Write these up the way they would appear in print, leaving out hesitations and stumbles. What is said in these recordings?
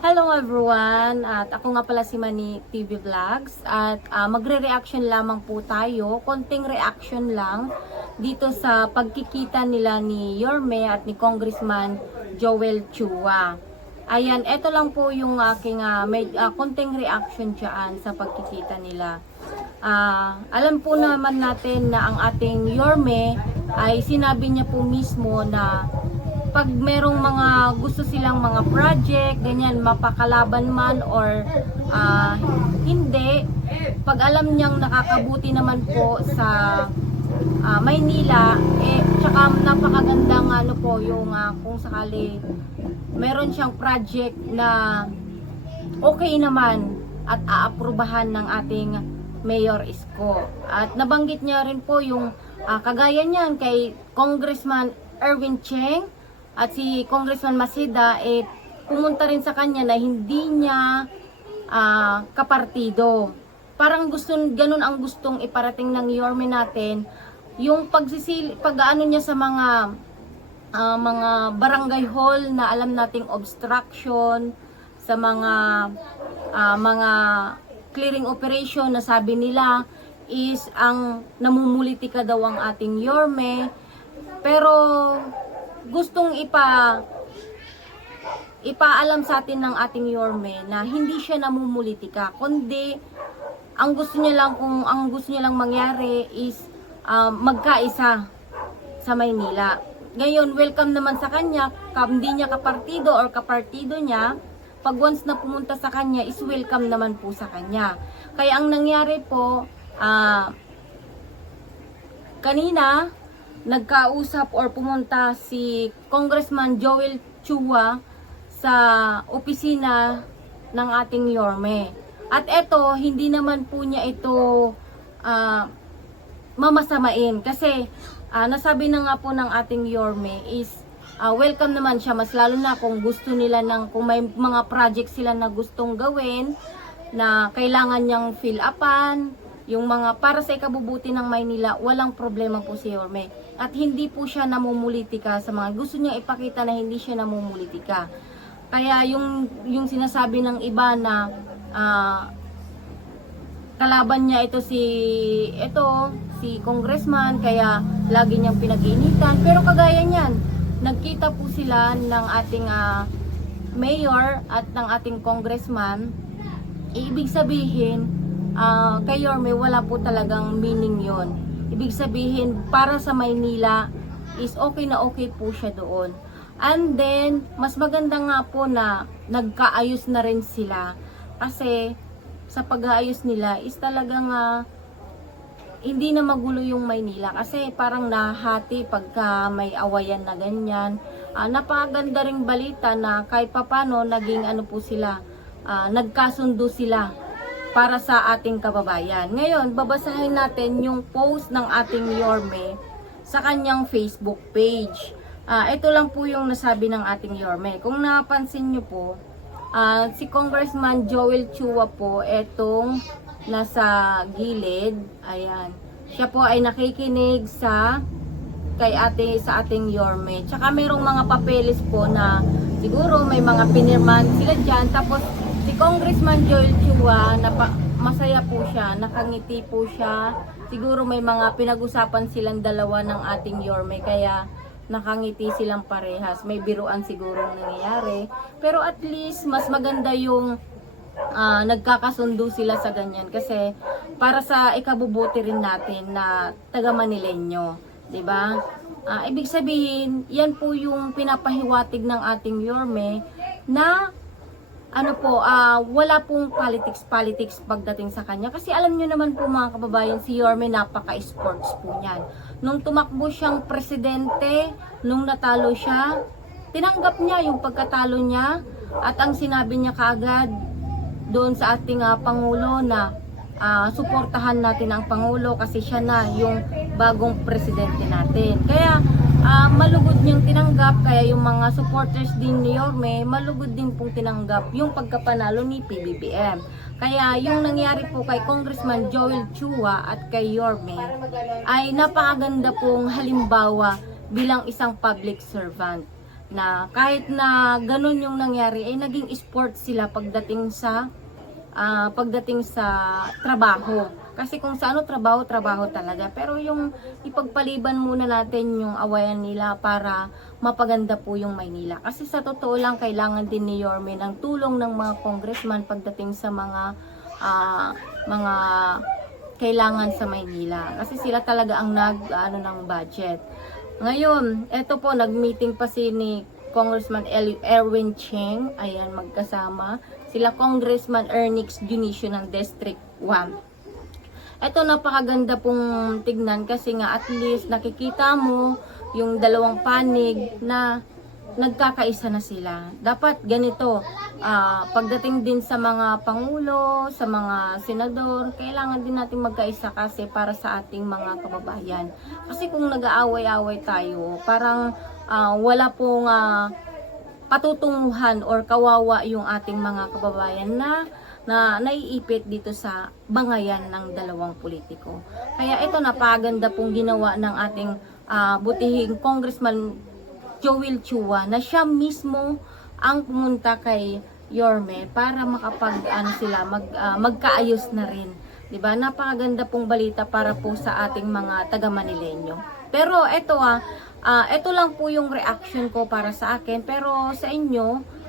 Hello everyone, at ako nga pala si Manny TV Vlogs at magre-reaction lamang po tayo, konting reaction lang dito sa pagkikita nila ni Yorme at ni Congressman Joel Chua. Ayan, eto lang po yung aking konting reaction dyan sa pagkikita nila. Alam po naman natin na ang ating Yorme ay sinabi niya po mismo na pag merong mga gusto silang mga project, ganyan, mapakalaban man or hindi, pag alam niyang nakakabuti naman po sa Maynila, tsaka napakagandang po yung kung sakali meron siyang project na okay naman at aaprubahan ng ating Mayor Isko. At nabanggit niya rin po yung kagaya niyan kay Congressman Erwin Cheng at si Congressman Masida, pumunta rin sa kanya na hindi niya kapartido. Parang ganun ang gustong iparating ng Yorme natin, yung pag-ano niya sa mga barangay hall na alam nating obstruction, sa mga clearing operation na sabi nila is ang namumulitika daw ang ating Yorme. Pero gustong ipaalam sa atin ng ating Yorme na hindi siya namumulitika, kundi ang gusto niya lang mangyari is magkaisa sa Maynila. Ngayon, welcome naman sa kanya, hindi niya kapartido or kapartido niya, pag once na pumunta sa kanya is welcome naman po sa kanya. Kaya ang nangyari po, kanina nagkausap or pumunta si Congressman Joel Chua sa opisina ng ating Yorme. At eto, hindi naman po niya ito mamasamain kasi nasabi na nga po ng ating Yorme is welcome naman siya, mas lalo na kung gusto nila kung may mga project sila na gustong gawin na kailangan niyang fill upan, yung mga para sa ikabubuti ng Maynila, walang problema po si Yorme. At hindi po siya namumulitika sa mga gusto niya ipakita na hindi siya namumulitika. Kaya yung sinasabi ng iba na kalaban niya si Congressman, kaya lagi niyang pinag-iinitan. Pero kagaya niyan, nagkita po sila ng ating mayor at ng ating congressman. Ibig sabihin, kay Yorme wala po talagang meaning yon. Ibig sabihin, para sa Maynila is okay na okay po siya doon. And then, mas maganda nga po na nagkaayos na rin sila. Kasi sa pag-aayos nila is talagang hindi na magulo yung Maynila. Kasi parang nahati pagka may awayan na ganyan. Napakaganda ring balita na kahit papano naging po sila, nagkasundo sila para sa ating kababayan. Ngayon, babasahin natin yung post ng ating Yorme sa kanyang Facebook page. Ito lang po yung nasabi ng ating Yorme. Kung napansin nyo po, si Congressman Joel Chua po, etong nasa gilid, ayan. Siya po ay nakikinig sa ating Yorme. Tsaka mayroong mga papeles po na siguro may mga pinirman sila dyan. Tapos si Congressman Joel Chua, masaya po siya, nakangiti po siya. Siguro may mga pinag-usapan silang dalawa ng ating Yorme, kaya nakangiti silang parehas. May biruan siguro nangyayari. Pero at least, mas maganda yung nagkakasundo sila sa ganyan. Kasi para sa ikabubuti rin natin na taga Manileño. Diba? Ibig sabihin, yan po yung pinapahiwatig ng ating Yorme na wala pong politics pagdating sa kanya. Kasi alam nyo naman po mga kababayan, si Yorme napaka-sports po niyan. Nung tumakbo siyang presidente, nung natalo siya, tinanggap niya yung pagkatalo niya at ang sinabi niya kaagad doon sa ating Pangulo na suportahan natin ang Pangulo kasi siya na yung bagong presidente natin. Kaya malugod niyang tinanggap, kaya yung mga supporters din ni Yorme, malugod din pong tinanggap yung pagkapanalo ni PBBM. Kaya yung nangyari po kay Congressman Joel Chua at kay Yorme ay napakaganda pong halimbawa bilang isang public servant. na kahit na ganun yung nangyari ay naging sport sila pagdating sa trabaho. Kasi kung sa ano trabaho, trabaho talaga. Pero yung ipagpaliban muna natin yung awayan nila para mapaganda po yung Maynila. Kasi sa totoo lang, kailangan din ni Yorme ng tulong ng mga congressman pagdating sa mga kailangan sa Maynila. Kasi sila talaga ang ng budget. Ngayon, eto po, nag-meeting pa ni Congressman Erwin Cheng. Ayan, magkasama. Sila Congressman Ernix Dionisio ng District 1. Ito napakaganda pong tignan kasi nga at least nakikita mo yung dalawang panig na nagkakaisa na sila. Dapat ganito, pagdating din sa mga pangulo, sa mga senador, kailangan din natin magkaisa kasi para sa ating mga kababayan. Kasi kung nag-aaway-away tayo, parang wala pong patutunguhan or kawawa yung ating mga kababayan na naiipit dito sa bangayan ng dalawang politiko. Kaya ito napaganda pong ginawa ng ating butihing Congressman Joel Chua na siya mismo ang pumunta kay Yorme para magkaayos na rin. 'Di ba? Napakaganda pong balita para po sa ating mga taga Manileño. Pero ito lang po yung reaction ko para sa akin, pero sa inyo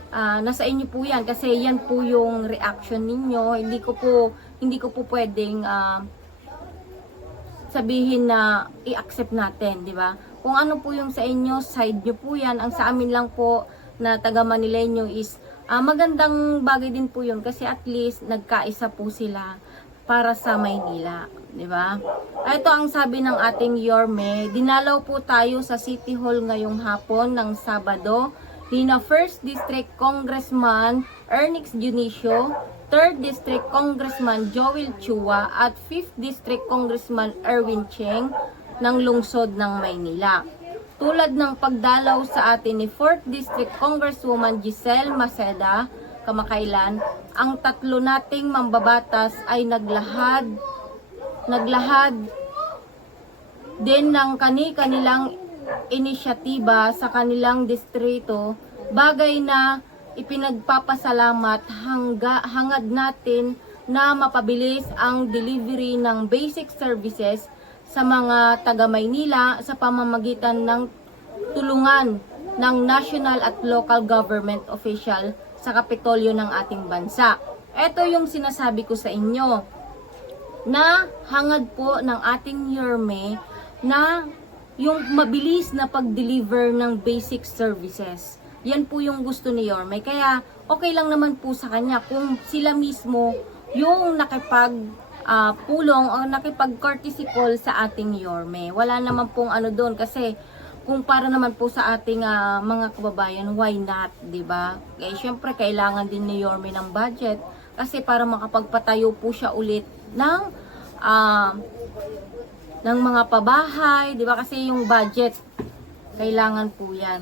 nasa inyo po yan kasi yan po yung reaction ninyo. Hindi ko po pwedeng sabihin na i-accept natin, di ba? Kung ano po yung sa inyo, side nyo po yan. Ang sa amin lang po na taga Manileño is magandang bagay din po yun kasi at least nagkaisa po sila para sa Maynila, di ba? Ito ang sabi ng ating Yorme, dinalaw po tayo sa City Hall ngayong hapon ng Sabado na 1st District Congressman Ernix Dionisio, 3rd District Congressman Joel Chua at 5th District Congressman Erwin Cheng ng lungsod ng Maynila. Tulad ng pagdalaw sa atin ni 4th District Congresswoman Giselle Maceda kamakailan, ang tatlo nating mambabatas ay naglahad din ng kanilang inisyatiba sa kanilang distrito, bagay na ipinagpapasalamat hangad natin na mapabilis ang delivery ng basic services sa mga taga Maynila sa pamamagitan ng tulungan ng national at local government official sa kapitolyo ng ating bansa. Ito yung sinasabi ko sa inyo na hangad po ng ating Yorme na yung mabilis na pag-deliver ng basic services. Yan po yung gusto ni Yorme. Kaya okay lang naman po sa kanya kung sila mismo yung nakipag-pulong o nakipag-courtesy call sa ating Yorme. Wala naman pong doon kasi kung para naman po sa ating mga kababayan, why not, 'di ba? Kaya syempre kailangan din ni Yorme ng budget kasi para makapagpatayo po siya ulit ng mga pabahay, 'di ba? Kasi yung budget kailangan po 'yan.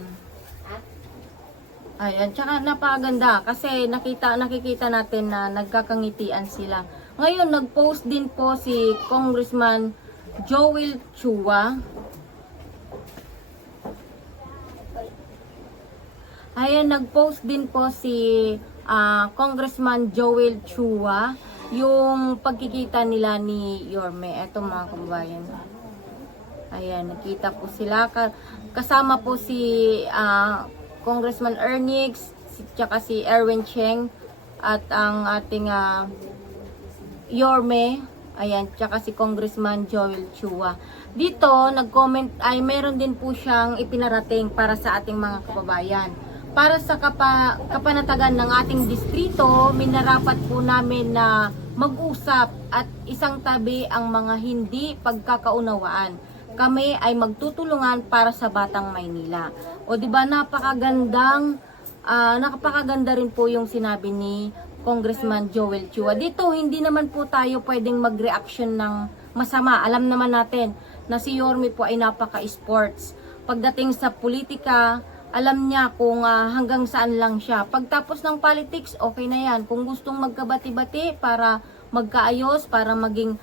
Ayan, tsaka napakaganda kasi nakikita natin na nagkakangitian sila. Ngayon nag-post din po si Congressman Joel Chua. Ayan, nag-post din po si Congressman Joel Chua yung pagkikita nila ni Yorme. Eto mga kababayan. Ayan, nakita po sila. Kasama po si Congressman Ernix, tsaka si Erwin Cheng at ang ating Yorme. Ayan, tsaka si Congressman Joel Chua. Dito, nag-comment ay meron din po siyang ipinarating para sa ating mga kababayan. Para sa kapanatagan ng ating distrito, minarapat po namin na mag-usap at isang tabi ang mga hindi pagkakaunawaan. Kami ay magtutulungan para sa Batang Maynila. O di ba napakaganda rin po yung sinabi ni Congressman Joel Chua. Dito hindi naman po tayo pwedeng mag-reaction ng masama. Alam naman natin na si Yorme po ay napaka-sports. Pagdating sa politika, alam niya kung hanggang saan lang siya. Pagtapos ng politics, okay na yan. Kung gustong magkabati-bati para magkaayos, para maging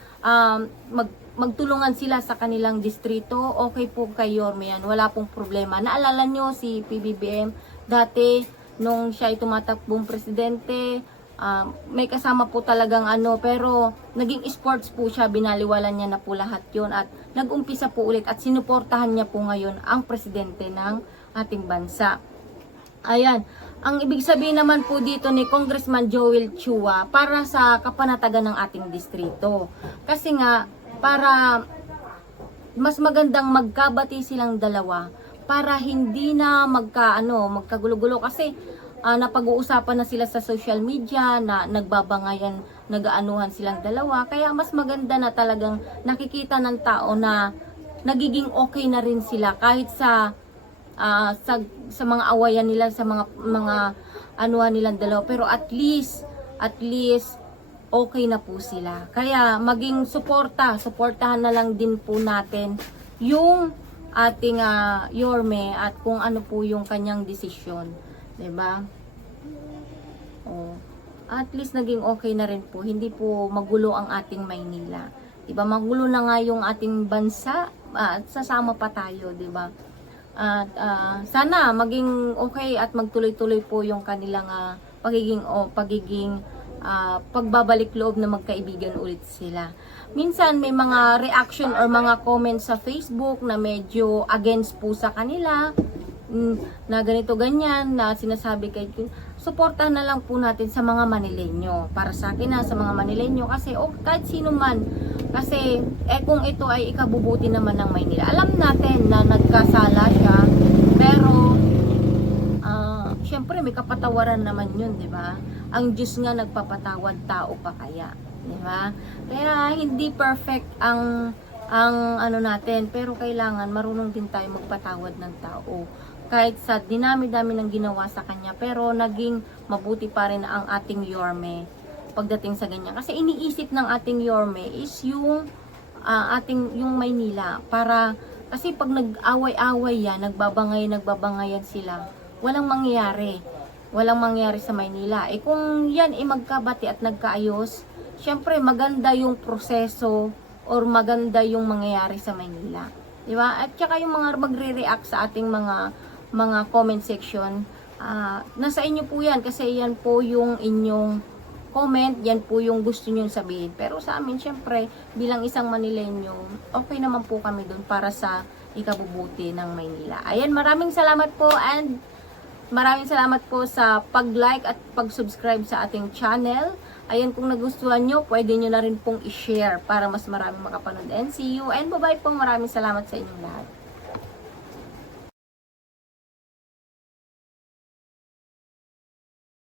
magtulungan sila sa kanilang distrito, okay po kay Yorme yan. Wala pong problema. Naalala nyo si PBBM dati nung siya ay tumatakbong presidente, may kasama po talagang pero naging sports po siya, binaliwalan niya na po lahat yun at nag-umpisa po ulit at sinuportahan niya po ngayon ang presidente ng ating bansa. Ayan, ang ibig sabihin naman po dito ni Congressman Joel Chua para sa kapanatagan ng ating distrito. Kasi nga, para mas magandang magkabati silang dalawa para hindi na magkagulo-gulo kasi napag-uusapan na sila sa social media na nagbabangayan, nag-aanuhan silang dalawa. Kaya mas maganda na talagang nakikita ng tao na nagiging okay na rin sila kahit sa mga awayan nila, sa mga anuhan nilang dalawa. Pero at least okay na po sila. Kaya maging suportahan na lang din po natin yung ating Yorme at kung ano po yung kanyang desisyon. 'Di ba? At least naging okay na rin po. Hindi po magulo ang ating Maynila. 'Di ba? Magulo na nga yung ating bansa at sasama pa tayo, 'di ba? At sana maging okay at magtuloy-tuloy po yung kanilang pagiging pagbabalik loob na magkaibigan ulit sila. Minsan may mga reaction or mga comments sa Facebook na medyo against po sa kanila, na ganito ganyan, na sinasabi kay suportahan na lang po natin sa mga Manileño. Para sa akin sa mga Manileño kasi kahit sino man, kasi kung ito ay ikabubuti naman ng Maynila. Alam natin na nagkasala siya, pero syempre may kapatawaran naman yun, di ba? Ang Diyos nga nagpapatawad, tao pa kaya, di ba? Kaya hindi perfect ang natin, pero kailangan marunong din tayo magpatawad ng tao. Kahit sa dinami-dami ng ginawa sa kanya, pero naging mabuti pa rin ang ating Yorme pagdating sa ganyan. Kasi iniisip ng ating Yorme is yung yung Maynila, kasi pag nag-away-away yan, nagbabangayan sila, walang mangyayari sa Maynila. Kung yan magkabati at nagkaayos, syempre maganda yung proseso or maganda yung mangyayari sa Maynila, di ba? At saka yung mga magre-react sa ating mga comment section, nasa inyo po yan, kasi yan po yung inyong comment, yan po yung gusto nyo sabihin. Pero sa amin, syempre, bilang isang Manileño, okay naman po kami dun para sa ikabubuti ng Maynila. Ayan, maraming salamat po and maraming salamat po sa pag-like at pag-subscribe sa ating channel. Ayan, kung nagustuhan nyo, pwede nyo na rin pong i-share para mas maraming makapanood. And see you and bye-bye po. Maraming salamat sa inyong lahat.